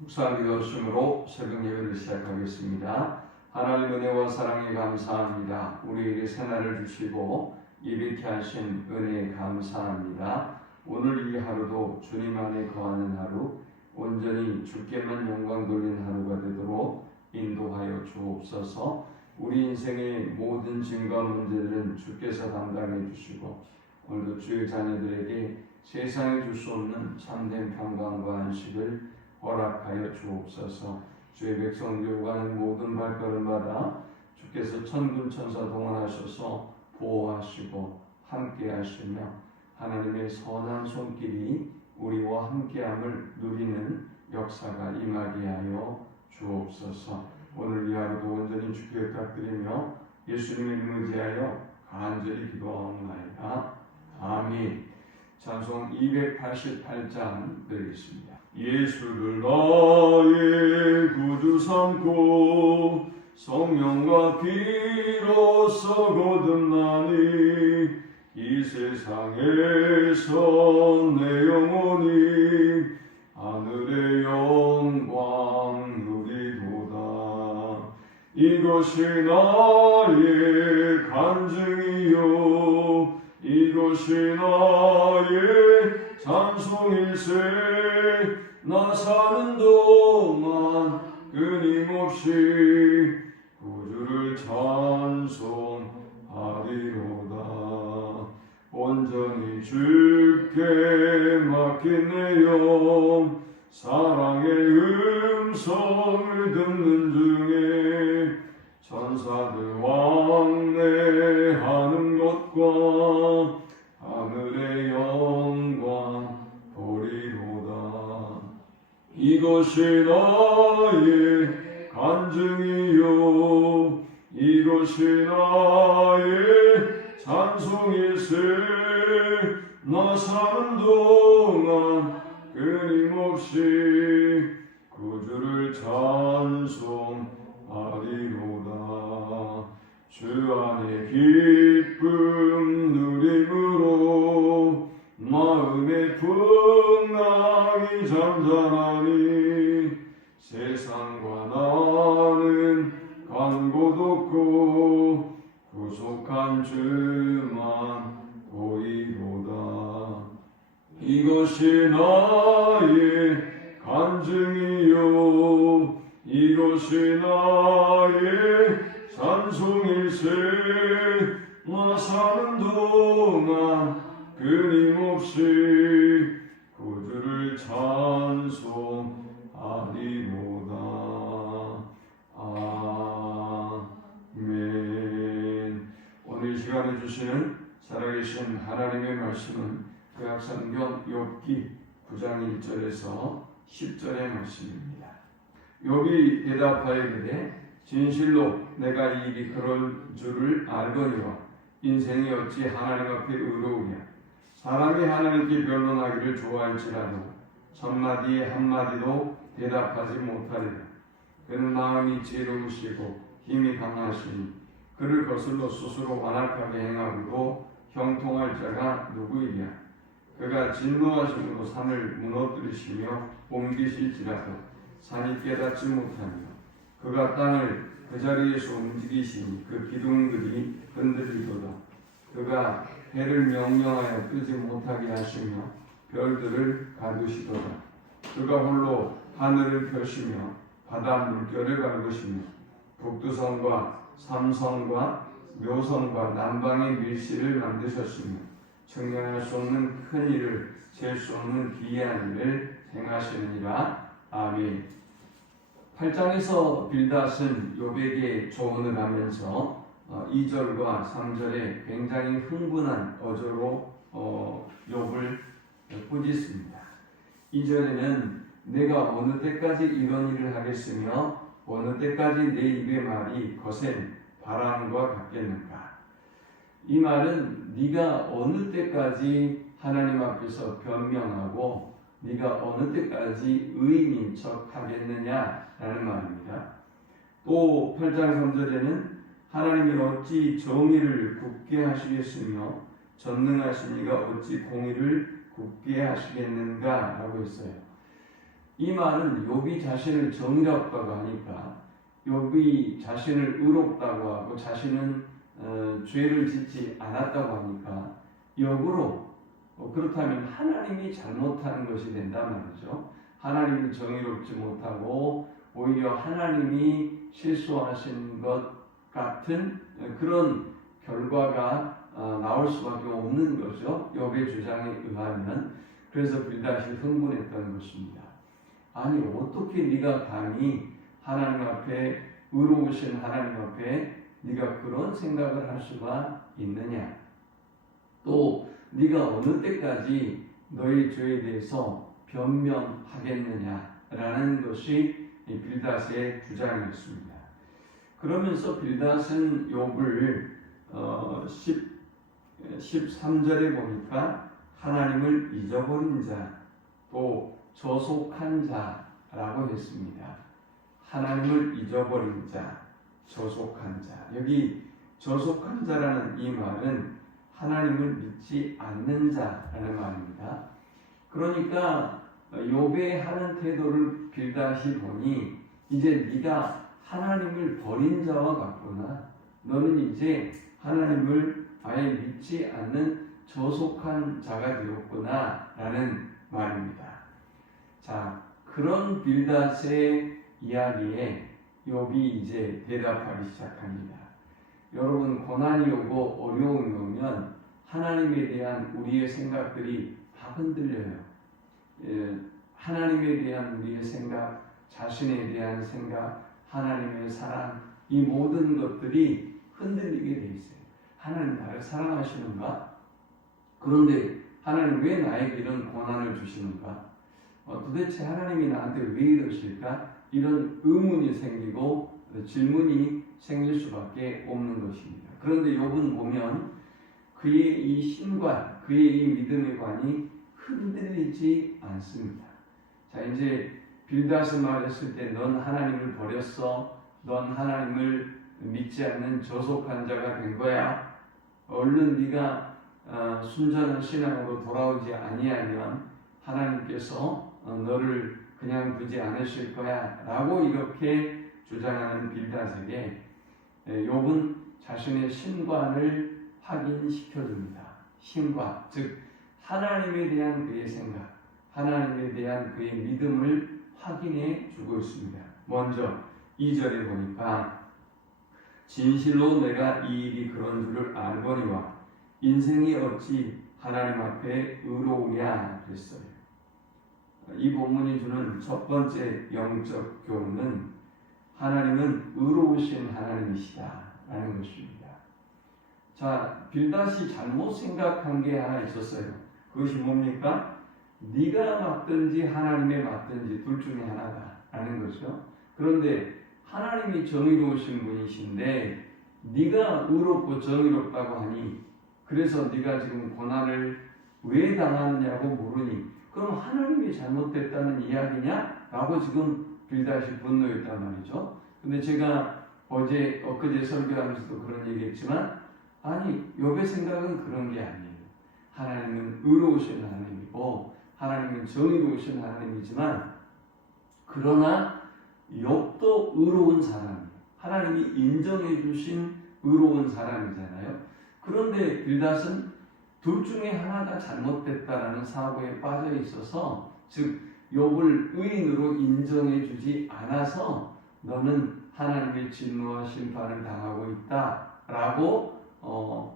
묵상 기도심으로 새벽 예배를 시작하겠습니다. 하나님 은혜와 사랑에 감사합니다. 우리에게 새날을 주시고 예배케 하신 은혜에 감사합니다. 오늘 이 하루도 주님 안에 거하는 하루, 온전히 주께만 영광 돌린 하루가 되도록 인도하여 주옵소서. 우리 인생의 모든 짐과 문제들은 주께서 담당해 주시고 오늘도 주의 자녀들에게 세상에 줄 수 없는 참된 평강과 안식을 허락하여 주옵소서. 주의 백성들 오가는 모든 발걸음마다 주께서 천군 천사 동원하셔서 보호하시고 함께하시며 하나님의 선한 손길이 우리와 함께함을 누리는 역사가 임하게 하여 주옵소서. 오늘 이 하루도 온전히 주께 부탁드리며 예수님의 이름을 의지하여 간절히 기도하옵나이다. 아멘. 찬송 288장 드리겠습니다. 예수를 나의 구주 삼고 성령과 피로써 거듭나니 이 세상에서 내 영혼이 하늘의 영광 누리도다. 이것이 나의 간증이요 이것이 나의 찬송일세. 나 사는 동안 끊임없이 구주를 찬송하리로다. 온전히 주께 맡긴 내 영 사랑의 음성을 듣는 중에 천사들 왕래하는 것과 하늘의 영광 보리로다. 이것이 나의 간증이요 이것이 나의 찬송일세. 나 사는 동안 끊임없이 구주를 찬송하리로다. 주 안에 기쁨 누림으로 마음의 풍랑이 잠잠하니 세상과 나는 간 곳 없고 구속한 주만 보이로다. 이것이 나의 간증이요 이것이 나의 찬송일세. 나 사는 동안 끊임없이 구주를 찬송하리로다. 아멘. 오늘 이 시간에 주시는 살아계신 하나님의 말씀은 구약성경 욥기 9장 1절에서 10절의 말씀입니다. 욥이 대답하여 이르되 진실로 내가 이 일이 그럴 줄을 알거니와 인생이 어찌 하나님 앞에 의로우냐. 사람이 하나님께 변론하기를 좋아할지라도 첫마디에 한마디도 대답하지 못하리라. 그는 마음이 지혜로우시고 힘이 강하시니 그를 거슬러 스스로 완악하게 행하고도 형통할 자가 누구이랴. 그가 진노하심으로 산을 무너뜨리시며 옮기실지라도 산이 깨닫지 못하며 그가 땅을 그 자리에서 움직이시니 그 기둥들이 흔들리도다. 그가 해를 명령하여 뜨지 못하게 하시며 별들을 가두시도다. 그가 홀로 하늘을 펴시며 바다 물결을 가르시며 북두성과 삼성과 묘성과 남방의 밀실을 만드셨으며 측량할 수 없는 큰 일을 셀 수 없는 기이한 일을 행하시느니라. 아멘. 8장에서 빌닷은 욥에게 조언을 하면서 2절과 3절에 굉장히 흥분한 어조로 욥을 꾸짖습니다. 2절에는 내가 어느 때까지 이런 일을 하겠으며 어느 때까지 내 입의 말이 거센 바람과 같겠는가. 이 말은 네가 어느 때까지 하나님 앞에서 변명하고 네가 어느 때까지 의인인 척 하겠느냐라는 말입니다. 또 8장 3절에는 하나님이 어찌 정의를 굳게 하시겠으며 전능하신 이가 어찌 공의를 굳게 하시겠는가 라고 했어요. 이 말은 욥이 자신을 정의롭다고 하니까, 욥이 자신을 의롭다고 하고 자신은 죄를 짓지 않았다고 하니까 역으로 그렇다면 하나님이 잘못하는 것이 된단 말이죠. 하나님이 정의롭지 못하고 오히려 하나님이 실수하신 것 같은 그런 결과가 나올 수밖에 없는 거죠. 욥의 주장에 의하면. 그래서 빌닷이 흥분했던 것입니다. 아니 어떻게 네가 감히 하나님 앞에, 의로우신 하나님 앞에 네가 그런 생각을 할 수가 있느냐? 또 네가 어느 때까지 너희 죄에 대해서 변명하겠느냐라는 것이 빌닷의 주장이었습니다. 그러면서 빌닷은 욥을 13절에 보니까 하나님을 잊어버린 자, 또 저속한 자라고 했습니다. 하나님을 잊어버린 자, 저속한 자. 여기 저속한 자라는 이 말은 하나님을 믿지 않는 자라는 말입니다. 그러니까 욥의 하는 태도를 빌닷이 보니 이제 네가 하나님을 버린 자와 같구나. 너는 이제 하나님을 아예 믿지 않는 저속한 자가 되었구나 라는 말입니다. 자, 그런 빌닷의 이야기에 욥이 이제 대답하기 시작합니다. 여러분, 고난이 오고 어려움이 오면 하나님에 대한 우리의 생각들이 다 흔들려요. 하나님에 대한 우리의 생각, 자신에 대한 생각, 하나님의 사랑, 이 모든 것들이 흔들리게 돼 있어요. 하나님 나를 사랑하시는가? 그런데 하나님 왜 나에게 이런 고난을 주시는가? 도대체 하나님이 나한테 왜 이러실까? 이런 의문이 생기고 질문이 생길 수밖에 없는 것입니다. 그런데 욥은 보면 그의 이 신관, 그의 이 믿음의 관이 흔들리지 않습니다. 자, 이제 빌닷이 말했을 때 넌 하나님을 버렸어. 넌 하나님을 믿지 않는 저속한 자가 된 거야. 얼른 네가 순전한 신앙으로 돌아오지 아니하면 하나님께서 너를 그냥 두지 않으실 거야 라고 이렇게 주장하는 빌닷에게 욥은 자신의 신관을 확인시켜줍니다. 신관, 즉 하나님에 대한 그의 생각, 하나님에 대한 그의 믿음을 확인해 주고 있습니다. 먼저 2절에 보니까 진실로 내가 이 일이 그런 줄을 알거니와 인생이 어찌 하나님 앞에 의로우냐 그랬어요. 이 본문이 주는 첫 번째 영적 교훈은 하나님은 의로우신 하나님이시다 라는 것입니다. 자, 빌닷이 잘못 생각한 게 하나 있었어요. 그것이 뭡니까? 네가 맞든지 하나님의 맞든지 둘 중에 하나다 라는 거죠. 그런데 하나님이 정의로우신 분이신데 네가 의롭고 정의롭다고 하니 그래서 네가 지금 고난을 왜 당하느냐고 물으니 그럼 하나님이 잘못됐다는 이야기냐? 라고 지금 빌닷이 분노했단 말이죠. 근데 제가 엊그제 설교하면서도 그런 얘기했지만 아니 욥의 생각은 그런 게 아니에요. 하나님은 의로우신 하나님이고 하나님은 정의로우신 하나님이지만 그러나 욥도 의로운 사람이에요. 하나님이 인정해 주신 의로운 사람이잖아요. 그런데 빌닷은 둘 중에 하나가 잘못됐다라는 사고에 빠져 있어서 즉 욥을 의인으로 인정해 주지 않아서 너는 하나님의 진노와 심판을 당하고 있다라고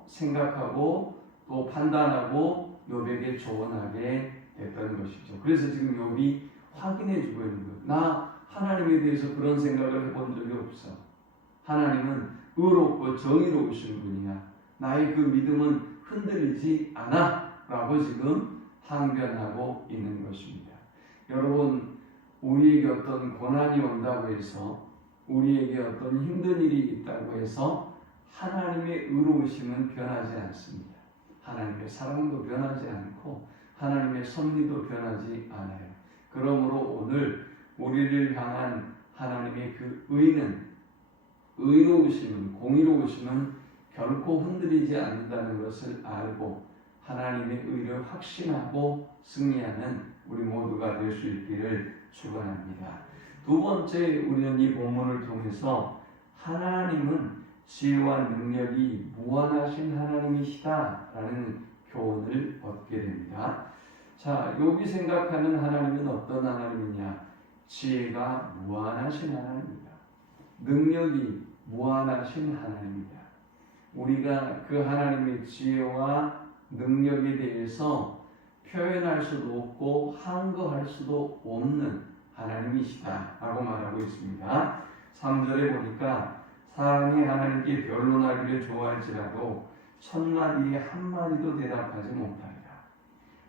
생각하고 또 판단하고 욥에게 조언하게 됐던 것이죠. 그래서 지금 욥이 확인해 주고 있는 거예요. 나 하나님에 대해서 그런 생각을 해본 적이 없어. 하나님은 의롭고 정의로우신 분이야. 나의 그 믿음은 흔들리지 않아 라고 지금 항변하고 있는 것입니다. 여러분, 우리에게 어떤 고난이 온다고 해서 우리에게 어떤 힘든 일이 있다고 해서 하나님의 의로우심은 변하지 않습니다. 하나님의 사랑도 변하지 않고 하나님의 섭리도 변하지 않아요. 그러므로 오늘 우리를 향한 하나님의 그 의로우심은, 공의로우심은 결코 흔들리지 않는다는 것을 알고 하나님의 의를 확신하고 승리하는 우리 모두가 될 수 있기를 축원합니다. 두 번째, 우리는 이 본문을 통해서 하나님은 지혜와 능력이 무한하신 하나님이시다라는 교훈을 얻게 됩니다. 자, 욥이 생각하는 하나님은 어떤 하나님이냐? 지혜가 무한하신 하나님입니다. 능력이 무한하신 하나님입니다. 우리가 그 하나님의 지혜와 능력에 대해서 표현할 수도 없고 한거할 수도 없는 하나님이시다라고 말하고 있습니다. 3절에 보니까 사람이 하나님께 변론하기를 좋아할지라도 천마디에 한마디도 대답하지 못하리라.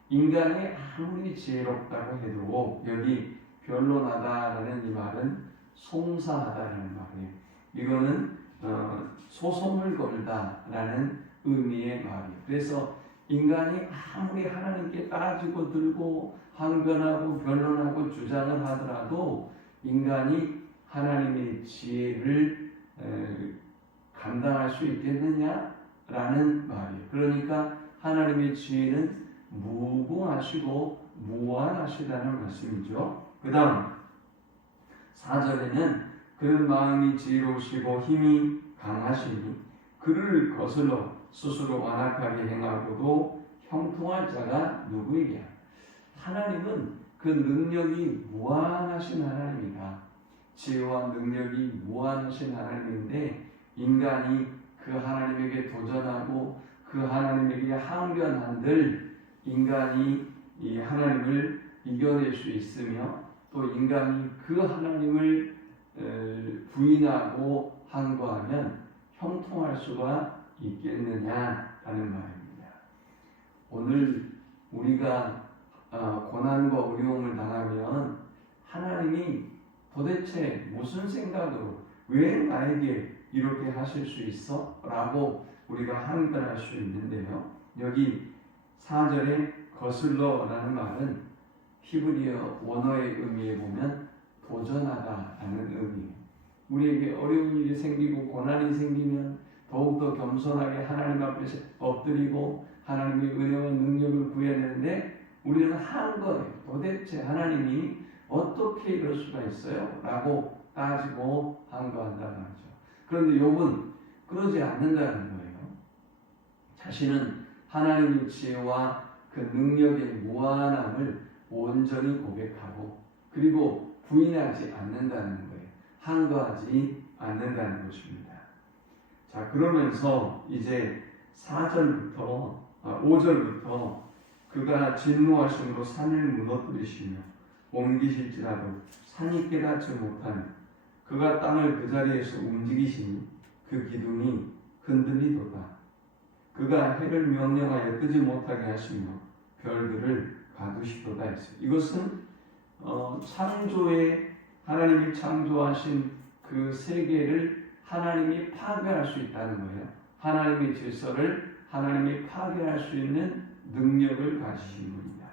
인간이 아무리 지혜롭다고 해도 여기 변론하다라는 이 말은 송사하다라는 말이에요. 이거는 소송을 걸다라는 의미의 말이에요. 그래서 인간이 아무리 하나님께 따지고 들고 항변하고 변론하고 주장을 하더라도 인간이 하나님의 지혜를 감당할 수 있겠느냐라는 말이에요. 그러니까 하나님의 지혜는 무궁하시고 무한하시다는 말씀이죠. 그 다음 4절에는 그는 마음이 지혜로우시고 힘이 강하시니 그를 거슬러 스스로 완악하게 행하고도 형통할 자가 누구이랴. 하나님은 그 능력이 무한하신 하나님이다. 지혜와 능력이 무한하신 하나님인데 인간이 그 하나님에게 도전하고 그 하나님에게 항변한들 인간이 이 하나님을 이겨낼 수 있으며 또 인간이 그 하나님을 부인하고 항거하면 형통할 수가 있겠느냐라는 말입니다. 오늘 우리가 고난과 어려움을 당하면 하나님이 도대체 무슨 생각으로 왜 나에게 이렇게 하실 수 있어? 라고 우리가 항변할 수 있는데요. 여기 4절에 거슬러라는 말은 히브리어 원어의 의미에 보면 도전하다라는 의미예요. 우리에게 어려운 일이 생기고 고난이 생기면 더욱더 겸손하게 하나님 앞에 엎드리고 하나님의 은혜와 능력을 구해내는데 우리는 한 거예요. 도대체 하나님이 어떻게 이럴 수가 있어요? 라고 따지고 항거한다는 거죠. 그런데 욥은 그러지 않는다는 거예요. 자신은 하나님의 지혜와 그 능력의 무한함을 온전히 고백하고 그리고 부인하지 않는다는 거예요. 항거하지 않는다는 것입니다. 자, 그러면서 이제 5절부터 그가 진노하심으로 산을 무너뜨리시며 옮기실지라도 산이 깨닫지 못하니 그가 땅을 그 자리에서 움직이시니 그 기둥이 흔들리도다. 그가 해를 명령하여 뜨지 못하게 하시며 별들을 가두시도다 했어요. 이것은 창조에 하나님이 창조하신 그 세계를 하나님이 파괴할 수 있다는 거예요. 하나님의 질서를 하나님이 파괴할 수 있는 능력을 가지신 분이다.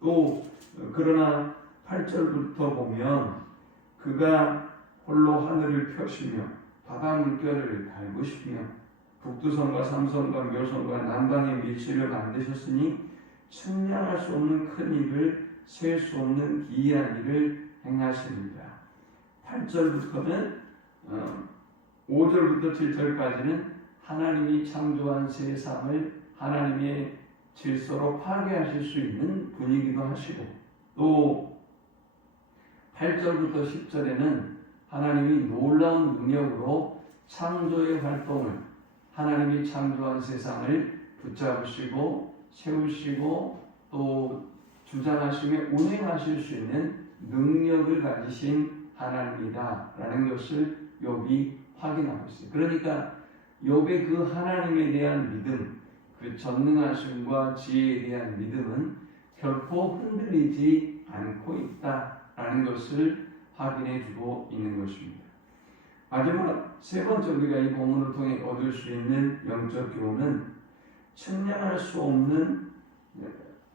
또 그러나 8절부터 보면 그가 홀로 하늘을 펴시며 바다 물결을 밟으시며 북두성과 삼성과 묘성과 남방의 밀실을 만드셨으니 측량할 수 없는 큰 일을 셀 수 없는 기이한 일을 행하십니다. 8절부터는 5절부터 7절까지는 하나님이 창조한 세상을 하나님의 질서로 파괴하실 수 있는 분이기도 하시고 또 8절부터 10절에는 하나님이 놀라운 능력으로 창조의 활동을 하나님이 창조한 세상을 붙잡으시고 세우시고 또 주장하시며 운행하실 수 있는 능력을 가지신 하나님이다라는 것을 욥이 확인하고 있어요. 그러니까 욥의 그 하나님에 대한 믿음, 그 전능하심과 지혜에 대한 믿음은 결코 흔들리지 않고 있다라는 것을 확인해 주고 있는 것입니다. 마지막 세 번째 우리가 이 본문을 통해 얻을 수 있는 영적 교훈은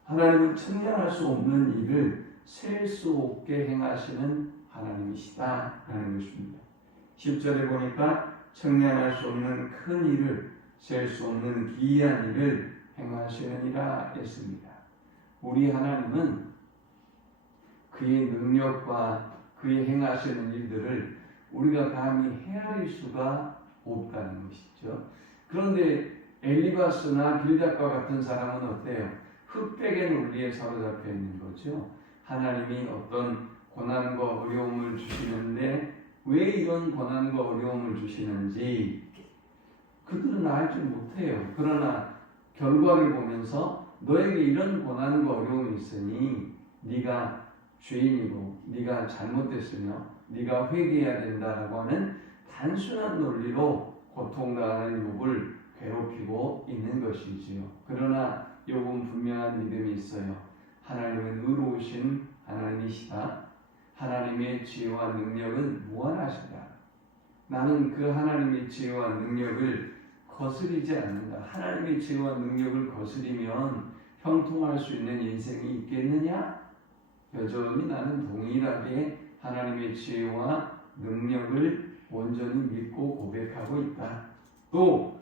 하나님은 측량할 수 없는 일을 셀 수 없게 행하시는 하나님이시다라는 것입니다. 10절에 보니까 측량할 수 없는 큰 일을 셀 수 없는 기이한 일을 행하시느니라 했습니다. 우리 하나님은 그의 능력과 그의 행하시는 일들을 우리가 감히 헤아릴 수가 없다는 것이죠. 그런데 엘리바스나 빌닷과 같은 사람은 어때요? 흑백의 논리에 사로잡혀 있는 거죠. 하나님이 어떤 고난과 어려움을 주시는데 왜 이런 고난과 어려움을 주시는지 그들은 알지 못해요. 그러나 결과를 보면서 너에게 이런 고난과 어려움이 있으니 네가 죄인이고 네가 잘못됐으며 네가 회개해야 된다라고 하는 단순한 논리로 고통당하는 욥을 괴롭히고 있는 것이지요. 그러나 욥은 분명한 믿음이 있어요. 하나님은 의로우신 하나님이시다. 하나님의 지혜와 능력은 무한하시다. 나는 그 하나님의 지혜와 능력을 거스리지 않는다. 하나님의 지혜와 능력을 거스리면 형통할 수 있는 인생이 있겠느냐? 여전히 나는 동일하게 하나님의 지혜와 능력을 온전히 믿고 고백하고 있다. 또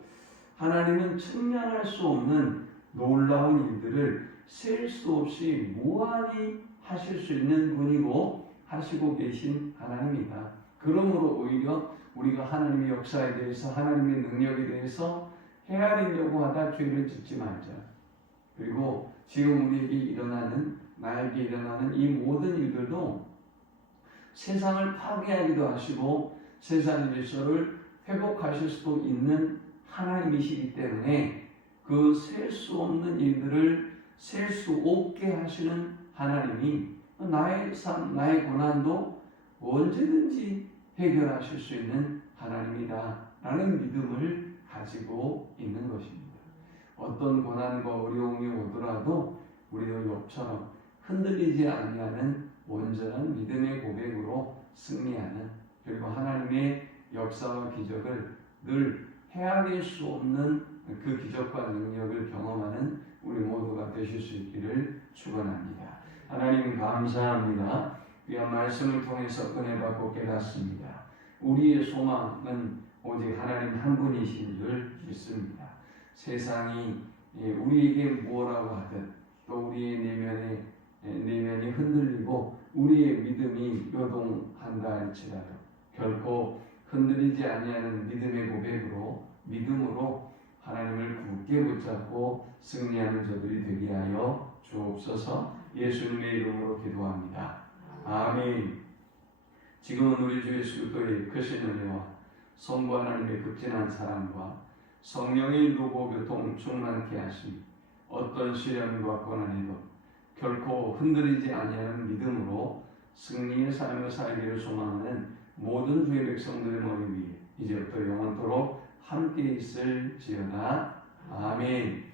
하나님은 측량할 수 없는 놀라운 일들을 셀 수 없이 무한히 하실 수 있는 분이고 하시고 계신 하나님이다. 그러므로 오히려 우리가 하나님의 역사에 대해서 하나님의 능력에 대해서 헤아리려고 하다 죄를 짓지 말자. 그리고 지금 우리에게 일어나는 나에게 일어나는 이 모든 일들도 세상을 파괴하기도 하시고 세상의 질서를 회복하실 수도 있는 하나님이시기 때문에 그 셀 수 없는 일들을 셀 수 없게 하시는 하나님이 나의 삶, 나의 고난도 언제든지 해결하실 수 있는 하나님이다 라는 믿음을 가지고 있는 것입니다. 어떤 고난과 어려움이 오더라도 우리도 욥처럼 흔들리지 아니하는 온전한 믿음의 고백으로 승리하는, 그리고 하나님의 역사와 기적을 늘 헤아릴 수 없는 그 기적과 능력을 경험하는 우리 모두가 되실 수 있기를 축원합니다. 하나님 감사합니다. 귀한 말씀을 통해서 은혜 받고 깨닫습니다. 우리의 소망은 오직 하나님 한 분이신 줄 믿습니다. 세상이 우리에게 뭐라고 하든 또 우리의 내면이 흔들리고 우리의 믿음이 요동한다 할지라도 결코 흔들리지 아니하는 믿음의 고백으로 믿음으로 하나님을 굳게 붙잡고 승리하는 저들이 되게 하여 주옵소서. 예수님의 이름으로 기도합니다. 아멘. 지금은 우리 주 예수 그리스도의 크신 은혜와 성부 하나님의 극진한 사랑과 성령의 인도고 교통 충만케 하심, 어떤 시련과 고난에도 결코 흔들리지 아니하는 믿음으로 승리의 삶을 살기를 소망하는 모든 주의 백성들의 머리 위에 이제부터 영원토록 함께 있을지어다. 아멘.